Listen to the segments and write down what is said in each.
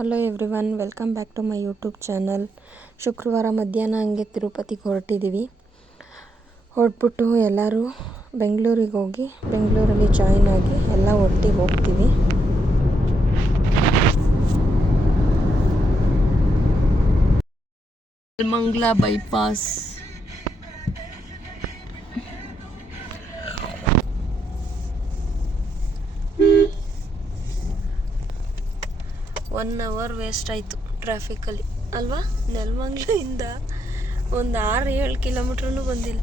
Hello everyone, welcome back to my YouTube channel. ಶುಕ್ರವಾರ ಮಧ್ಯಾಹ್ನ ಹಂಗೆ ತಿರುಪತಿಗೆ ಹೊರಟ್ಬಿಟ್ಟು ಎಲ್ಲರೂ ಬೆಂಗಳೂರಿಗೆ ಹೋಗಿ ಬೆಂಗಳೂರಲ್ಲಿ ಜಾಯಿನ್ ಆಗಿ ಎಲ್ಲ ಒಟ್ಟಿಗೆ ಹೋಗ್ತೀವಿ. ಮಂಗ್ಲ ಬೈಪಾಸ್ ಒನ್ ಅವರ್ ವೇಸ್ಟ್ ಆಯಿತು ಟ್ರಾಫಿಕಲ್ಲಿ ಅಲ್ವಾ. ನೆಲಮಂಗ್ಲಿಂದ ಒಂದು 6-7 ಕಿಲೋಮೀಟ್ರೂ ಬಂದಿಲ್ಲ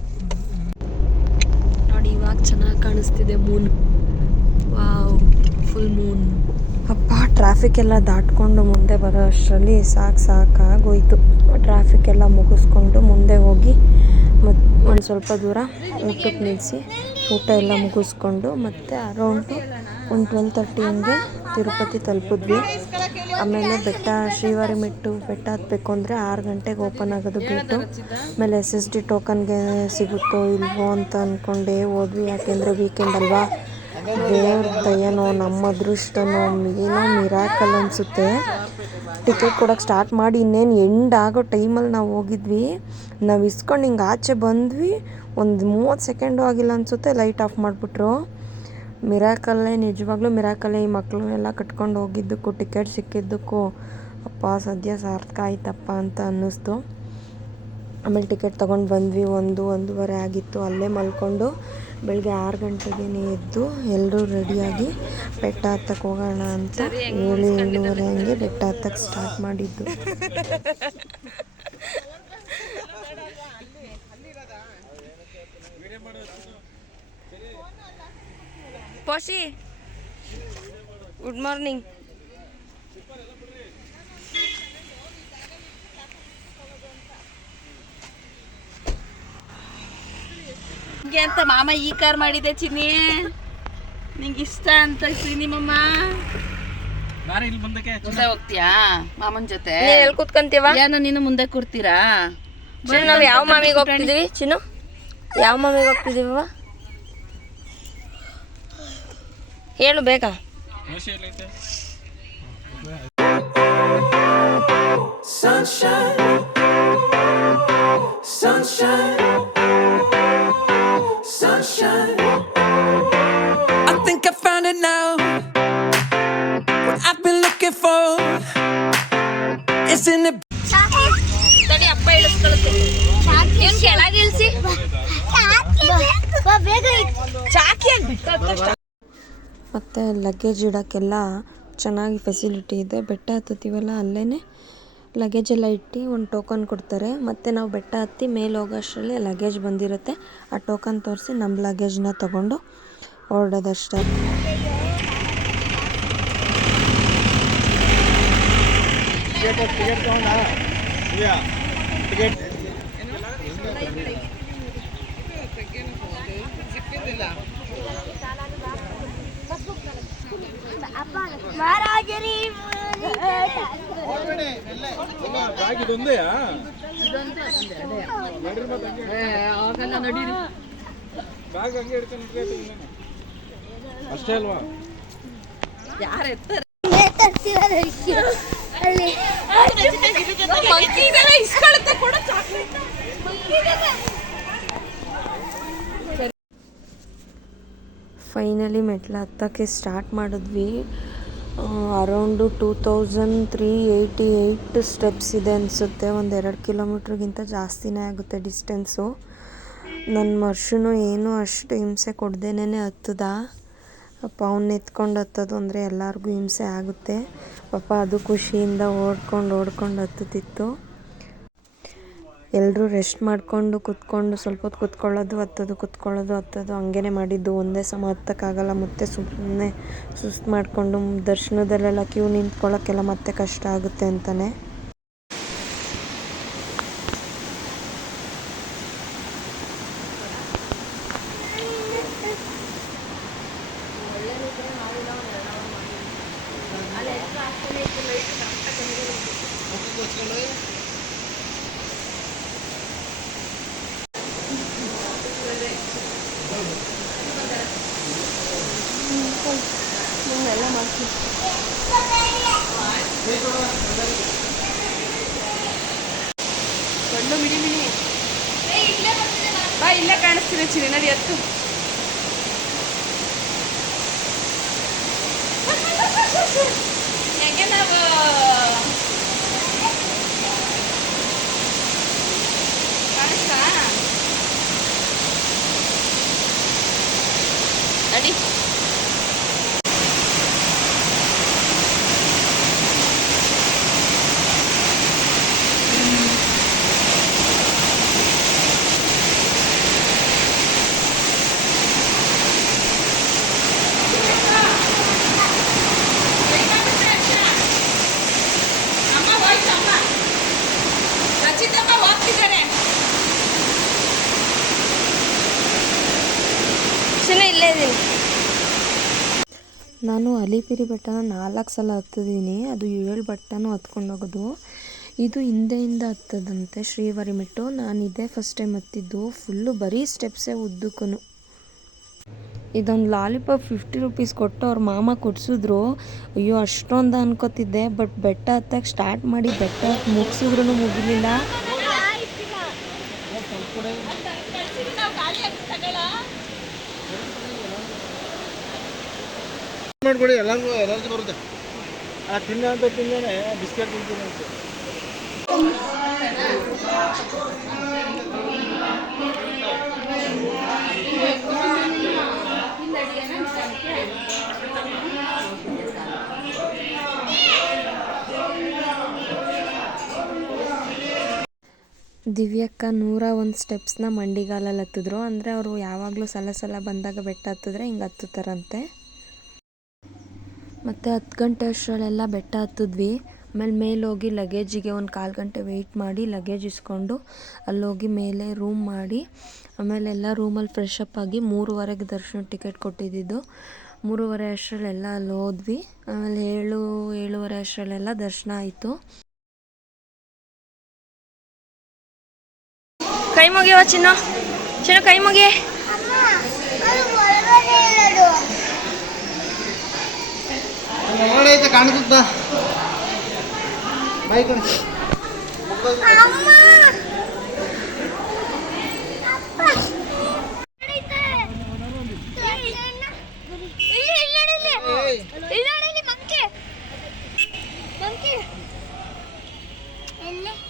ನೋಡಿ. ಇವಾಗ ಚೆನ್ನಾಗಿ ಕಾಣಿಸ್ತಿದೆ ಮೂನ್. Wow, full Moon. ಅಪ್ಪ, ಟ್ರಾಫಿಕ್ ಎಲ್ಲ ದಾಟ್ಕೊಂಡು ಮುಂದೆ ಬರೋ ಅಷ್ಟರಲ್ಲಿ ಸಾಕಾಗೋಯ್ತು. ಟ್ರಾಫಿಕ್ ಎಲ್ಲ ಮುಗಿಸ್ಕೊಂಡು ಮುಂದೆ ಹೋಗಿ ಒಂದು ಸ್ವಲ್ಪ ದೂರ ಊಟಕ್ಕೆ ನಿಲ್ಲಿಸಿ ಊಟ ಎಲ್ಲ ಮುಗಿಸ್ಕೊಂಡು ಮತ್ತೆ ಅರೌಂಡು ಒಂದು 12:30 ಹಂಗೆ ತಿರುಪತಿ ತಲುಪಿದ್ವಿ. ಆಮೇಲೆ ಶ್ರೀವಾರಿ ಮೆಟ್ಟು ಬೆಟ್ಟ ಹತ್ತಬೇಕು ಅಂದರೆ 6 ಗಂಟೆಗೆ ಓಪನ್ ಆಗೋದು ಗೇಟು. ಆಮೇಲೆ SSD ಟೋಕನ್ಗೆ ಸಿಗುತ್ತೋ ಇಲ್ವೋ ಅಂತ ಅಂದ್ಕೊಂಡೇ ಹೋದ್ವಿ. ಯಾಕೆಂದರೆ ವೀಕೆಂಡ್ ಅಲ್ವಾ. ದೇವ್ರ ದಯನೋ ನಮ್ಮ ಅದೃಷ್ಟನೋ ಏನೋ ಮಿರಾಕಲ್ ಅನಿಸುತ್ತೆ. ಟಿಕೆಟ್ ಕೊಡೋಕ್ಕೆ ಸ್ಟಾರ್ಟ್ ಮಾಡಿ ಇನ್ನೇನು ಎಂಡ್ ಆಗೋ ಟೈಮಲ್ಲಿ ನಾವು ಹೋಗಿದ್ವಿ. ನಾವು ಇಸ್ಕೊಂಡು ಹಿಂಗೆ ಆಚೆ ಬಂದ್ವಿ, ಒಂದು 30 ಸೆಕೆಂಡು ಆಗಿಲ್ಲ ಅನಿಸುತ್ತೆ, ಲೈಟ್ ಆಫ್ ಮಾಡಿಬಿಟ್ರು. ಮಿರಾಕಲ್ಲೇ, ನಿಜವಾಗ್ಲೂ ಮಿರಾಕಲ್ಲೇ. ಈ ಮಕ್ಕಳು ಎಲ್ಲ ಕಟ್ಕೊಂಡು ಹೋಗಿದ್ದಕ್ಕೂ ಟಿಕೆಟ್ ಸಿಕ್ಕಿದ್ದಕ್ಕೂ ಅಪ್ಪ ಸದ್ಯ ಸಾರ್ಥಕ ಆಯ್ತಪ್ಪ ಅಂತ ಅನ್ನಿಸ್ತು. ಆಮೇಲೆ ಟಿಕೆಟ್ ತೊಗೊಂಡು ಬಂದ್ವಿ. 1-1:30 ಆಗಿತ್ತು. ಅಲ್ಲೇ ಮಲ್ಕೊಂಡು ಬೆಳಗ್ಗೆ 6 ಗಂಟೆಗೆ ಎದ್ದು ಎಲ್ಲರೂ ರೆಡಿಯಾಗಿ ಬೆಟ್ಟ ಹತ್ತಕ್ಕೆ ಹೋಗೋಣ ಅಂತ 7-7:30 ಹಂಗೆ ಬೆಟ್ಟ ಹತ್ತಕ್ಕೆ ಸ್ಟಾರ್ಟ್ ಮಾಡಿದ್ದು. ಪೋಷಿ, ಗುಡ್ ಮಾರ್ನಿಂಗ್. ನಿಂಗೆ ಅಂತ ಮಾಮ ಈ ಕಾರ್ ಮಾಡಿದೆ ಚಿನ್ನಿ, ನಿಂಗೆ ಇಷ್ಟ ಅಂತ ಸಿನಿಮಮ್ಮ. ಮುಂದೆ ಹೋಗ್ತೀಯಾ ಮಾಮನ್ ಜೊತೆ? ಎಲ್ಲಿ ಕೂತ್ಕೊಂತೀವ? ಏನೋ ನೀನು ಮುಂದೆ ಕೂರ್ತೀರಾ? ನಾವು ಯಾವ ಮಾಮಿಗೆ ಹೋಗ್ತಿದೀವಿ ಚಿನ್ನು? ಯಾವ ಮಾಮಿಗೆ ಹೋಗ್ತಿದೀವ ಹೇಳು ಬೇಗ. Sunshine, sunshine, sunshine. I think I found it now. What I've been looking for is in the. ತಡಿ, ಅಪ್ಪ ಇಳಿಸ್ಕೊಳ್ತೀನಿ. ಏನು ಕೆಳಗೆ ಇಳಿಸಿ. ಮತ್ತು ಲಗೇಜ್ ಇಡೋಕ್ಕೆಲ್ಲ ಚೆನ್ನಾಗಿ ಫೆಸಿಲಿಟಿ ಇದೆ. ಬೆಟ್ಟ ಹತ್ತುತ್ತೀವಲ್ಲ, ಅಲ್ಲೇ ಲಗೇಜ್ ಎಲ್ಲ ಇಟ್ಟು ಒಂದು ಟೋಕನ್ ಕೊಡ್ತಾರೆ. ಮತ್ತು ನಾವು ಬೆಟ್ಟ ಹತ್ತಿ ಮೇಲೆ ಹೋಗೋಷ್ಟರಲ್ಲಿ ಲಗೇಜ್ ಬಂದಿರುತ್ತೆ. ಆ ಟೋಕನ್ ತೋರಿಸಿ ನಮ್ಮ ಲಗೇಜ್ನ ತೊಗೊಂಡು ಹೊರಡೋದಷ್ಟೇ. ಅಷ್ಟೇ ಅಲ್ವಾ? ಫೈನಲಿ ಮೆಟ್ಲು ಹತ್ತಕ್ಕೆ ಸ್ಟಾರ್ಟ್ ಮಾಡಿದ್ವಿ. ಅರೌಂಡು 2388 ಸ್ಟೆಪ್ಸ್ ಇದೆ ಅನಿಸುತ್ತೆ. 1-2 ಕಿಲೋಮೀಟ್ರಿಗಿಂತ ಜಾಸ್ತಿನೇ ಆಗುತ್ತೆ ಡಿಸ್ಟೆನ್ಸು. ನನ್ನ ವರ್ಷನೂ ಏನೂ ಅಷ್ಟು ಹಿಂಸೆ ಕೊಡ್ದೇನೆ ಹತ್ತದ. ಪಾಪ ಅವನ್ನ ಎತ್ಕೊಂಡು ಹತ್ತೋದು ಅಂದರೆ ಎಲ್ಲರಿಗೂ ಹಿಂಸೆ ಆಗುತ್ತೆ. ಪಾಪ ಅದು ಖುಷಿಯಿಂದ ಓಡ್ಕೊಂಡು ಹತ್ತುತ್ತಿತ್ತು. ಎಲ್ಲರೂ ರೆಸ್ಟ್ ಮಾಡಿಕೊಂಡು ಕೂತ್ಕೊಂಡು ಸ್ವಲ್ಪ ಹೊತ್ತು ಕೂತ್ಕೊಳ್ಳೋದು ಹತ್ತೋದು ಹಂಗೇ ಮಾಡಿದ್ದು. ಒಂದೇ ಸಮ ಹತ್ತಕ್ಕಾಗಲ್ಲ, ಮತ್ತೆ ಸುಮ್ಮನೆ ಸುಸ್ತು ಮಾಡಿಕೊಂಡು ದರ್ಶನದಲ್ಲೆಲ್ಲ ಕ್ಯೂ ನಿಂತ್ಕೊಳ್ಳೋಕ್ಕೆಲ್ಲ ಮತ್ತೆ ಕಷ್ಟ ಆಗುತ್ತೆ ಅಂತಲೇ. ಎಲ್ಲ ಮಾಡ್ತೀನಿ. ಇಲ್ಲೂ ಮಿಡಿ ಮಿಡಿ ಬಾ, ಇಲ್ಲೇ ಕಾಣಿಸ್ತಿದೆ ಚಿನ್ನಿ, ನಡಿ ಎತ್ತು. ಹೇಗೆ ನಾವು ಕಾಣಿಸ್ತಾ ನಡಿ. ಅಮ್ಮ ಹೋಯ್ತು, ಅಮ್ಮ ರಚಿತಮ್ಮ ಹೋಗ್ತಿದ್ದಾರೆ. ಇಲ್ಲೇ ಇದ್ದೀನಿ ನಾನು. ಅಲಿಪಿರಿ ಬೆಟ್ಟನ 4 ಸಲ ಹತ್ತಿದ್ದೀನಿ. ಅದು 7 ಬೆಟ್ಟನೂ ಹತ್ಕೊಂಡು ಹೋಗೋದು. ಇದು ಹಿಂದೆಯಿಂದ ಹತ್ತದಂತೆ ಶ್ರೀವರಿಮೆಟ್ಟು. ನಾನು ಇದೇ ಫಸ್ಟ್ ಟೈಮ್ ಹತ್ತಿದ್ದು. ಫುಲ್ಲು ಬರೀ ಸ್ಟೆಪ್ಸೇ ಉದ್ದಕ್ಕೂ. ಇದೊಂದು ಲಾಲಿಪಾಪ್ 50 ರೂಪೀಸ್ ಕೊಟ್ಟು ಅವ್ರ ಮಾಮ ಕೊಡಿಸಿದ್ರು. ಅಯ್ಯೋ ಅಷ್ಟೊಂದು ಅನ್ಕೋತಿದ್ದೆ. ಬಟ್ ಬೆಟ್ಟ ಹತ್ತಕ್ಕೆ ಸ್ಟಾರ್ಟ್ ಮಾಡಿ ಬೆಟ್ಟ ಮುಗಿಸಿದ್ರೂ ಮುಗಿಲಿಲ್ಲ. ಮಾಡ್ಕೊಡಿ, ಎಲ್ಲರಿಗೂ ಎನರ್ಜಿ ಬರುತ್ತೆ. ತಿನ್ನೆ ಅಂತ ತಿಂದೇನೆ ಬಿಸ್ಕೆಟ್ ತಿಂತೀನಿ ಅಂತ. ದಿವ್ಯಕ್ಕ 101 ಸ್ಟೆಪ್ಸ್ನ ಮಂಡಿಗಾಲಲ್ಲಿ ಹತ್ತಿದ್ರು. ಅಂದರೆ ಅವರು ಯಾವಾಗಲೂ ಸಲ ಬಂದಾಗ ಬೆಟ್ಟ ಹತ್ತಿದ್ರೆ ಹಿಂಗೆ ಹತ್ತುತ್ತಾರಂತೆ. ಮತ್ತು 10 ಗಂಟೆ ಅಷ್ಟರಲ್ಲೆಲ್ಲ ಬೆಟ್ಟ ಹತ್ತಿದ್ವಿ. ಆಮೇಲೆ ಮೇಲೋಗಿ ಲಗೇಜಿಗೆ ಒಂದು 1/4 ಗಂಟೆ ವೆಯ್ಟ್ ಮಾಡಿ ಲಗೇಜ್ ಇಸ್ಕೊಂಡು ಅಲ್ಲೋಗಿ ಮೇಲೆ ರೂಮ್ ಮಾಡಿ ಆಮೇಲೆ ಎಲ್ಲ ರೂಮಲ್ಲಿ ಫ್ರೆಶ್ ಅಪ್ ಆಗಿ 3:30ಗೆ ದರ್ಶನ ಟಿಕೆಟ್ ಕೊಟ್ಟಿದ್ದು. 3:30 ಅಷ್ಟರಲ್ಲೆಲ್ಲ ಅಲ್ಲಿ ಹೋದ್ವಿ. ಆಮೇಲೆ 7:30 ಅಷ್ಟರಲ್ಲೆಲ್ಲ ದರ್ಶನ ಆಯಿತು. ಕೈ ಮುಗಿಯೋ ಚಿನ್ನು, ಕೈ ಮುಗಿ. ನೋಡೈತೆ ಕಾಣಿಸುತ್ತಾ ಬೈಕ್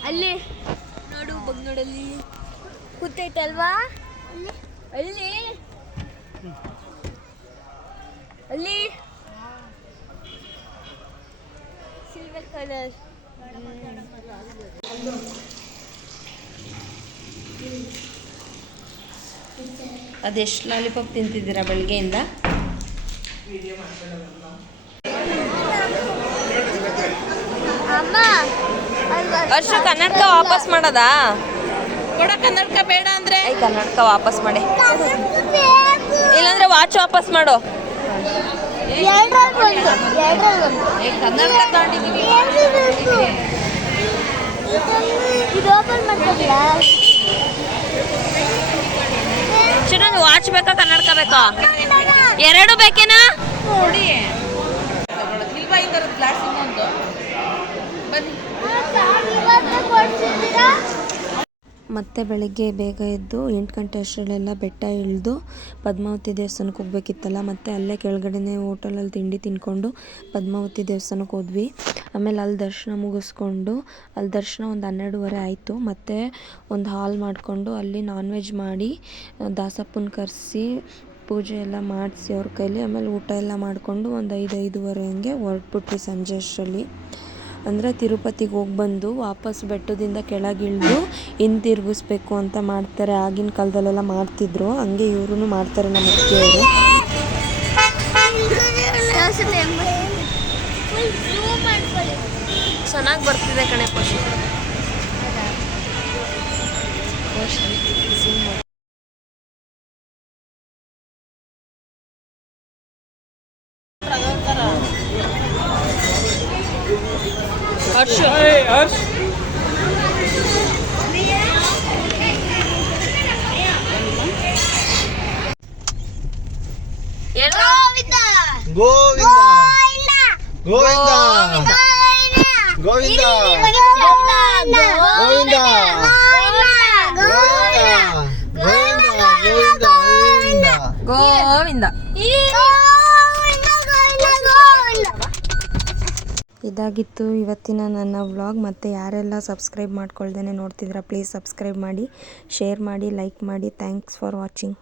ಅಲ್ಲಿ ನೋಡು, ನೋಡಲ್ಲಿ ಕೂತೈತಲ್ವಾ, ಅಲ್ಲಿ ಅಲ್ಲಿ ಸಿಲ್ವರ್ ಕಲರ್. ಅದೆಷ್ಟು ಲಾಲಿಪಾಪ್ ತಿಂತಿದ್ದೀರಾ ಬೆಳಗ್ಗೆಯಿಂದ? ಅಷ್ಟು ಕನ್ನಡಕ ವಾಪಸ್ ಮಾಡೋದಾ? ಕೊಡ ಕನ್ನಡಕ ಬೇಡ ಅಂದ್ರೆ ಕನ್ನಡಕ ವಾಪಸ್ ಮಾಡಿ, ಇಲ್ಲಾಂದ್ರೆ ವಾಚ್ ವಾಪಸ್ ಮಾಡು. ಕನ್ನಡಕ ತಗೊಂಡಿದ್ದೀವಿ. ಚಿನ್ನೊಂದು ವಾಚ್ ಬೇಕಾ ಕನ್ನಡಕ ಬೇಕಾ? ಎರಡು ಬೇಕೇನಾ? ನೋಡಿ ಇಲ್ವಾ ಈ ಥರದ ಗ್ಲಾಸ್ ಇನ್ನೊಂದು ಬನ್ನಿ. ಮತ್ತೆ ಬೆಳಗ್ಗೆ ಬೇಗ ಎದ್ದು 8 ಗಂಟೆ ಅಷ್ಟರಲ್ಲೆಲ್ಲ ಬೆಟ್ಟ ಇಳಿದು ಪದ್ಮಾವತಿ ದೇವಸ್ಥಾನಕ್ಕೆ ಹೋಗ್ಬೇಕಿತ್ತಲ್ಲ. ಮತ್ತು ಅಲ್ಲೇ ಕೆಳಗಡೆನೇ ಹೋಟೆಲಲ್ಲಿ ತಿಂಡಿ ತಿನ್ಕೊಂಡು ಪದ್ಮಾವತಿ ದೇವಸ್ಥಾನಕ್ಕೆ ಹೋದ್ವಿ. ಆಮೇಲೆ ಅಲ್ಲಿ ದರ್ಶನ ಮುಗಿಸ್ಕೊಂಡು ಅಲ್ಲಿ ದರ್ಶನ ಒಂದು 12:30 ಆಯಿತು. ಮತ್ತು ಒಂದು ಹಾಲ್ ಮಾಡಿಕೊಂಡು ಅಲ್ಲಿ ನಾನ್ ವೆಜ್ ಮಾಡಿ ದಾಸಪ್ಪನ ಕರೆಸಿ ಪೂಜೆ ಎಲ್ಲ ಮಾಡಿಸಿ ಅವ್ರ ಕೈಲಿ. ಆಮೇಲೆ ಊಟ ಎಲ್ಲ ಮಾಡಿಕೊಂಡು ಒಂದು 5:30 ಹಂಗೆ ಹೊರಟ್ಬಿಟ್ವಿ ಸಂಜೆ ಅಷ್ಟರಲ್ಲಿ. ಅಂದರೆ ತಿರುಪತಿಗೆ ಹೋಗಿ ಬಂದು ವಾಪಸ್ ಬೆಟ್ಟದಿಂದ ಕೆಳಗಿಳಿದು ಹಿಂತಿರುಗಿಸ್ಬೇಕು ಅಂತ ಮಾಡ್ತಾರೆ. ಆಗಿನ ಕಾಲದಲ್ಲೆಲ್ಲ ಮಾಡ್ತಿದ್ರು, ಹಂಗೆ ಇವ್ರೂ ಮಾಡ್ತಾರೆ ನಮ್ಮ ಅತ್ತಿಗೆಯವರು. ಚೆನ್ನಾಗಿ ಬರ್ತಿದೆ ಕಣೆ ಪಶು. ಗೋವಿಂದ ಗೋವಿಂದ ಗೋವಿಂದ ಗೋವಿಂದ ಇಲ್ಲಿಂದ. ಇದಾಗಿತ್ತು ಇವತ್ತಿನ ನನ್ನ ವ್ಲಾಗ್. ಮತ್ತು ಯಾರೆಲ್ಲ ಸಬ್ಸ್ಕ್ರೈಬ್ ಮಾಡ್ಕೊಳ್ದೇನೆ ನೋಡ್ತಿದ್ದೀರಾ ಪ್ಲೀಸ್ ಸಬ್ಸ್ಕ್ರೈಬ್ ಮಾಡಿ, ಶೇರ್ ಮಾಡಿ, ಲೈಕ್ ಮಾಡಿ. Thanks for watching.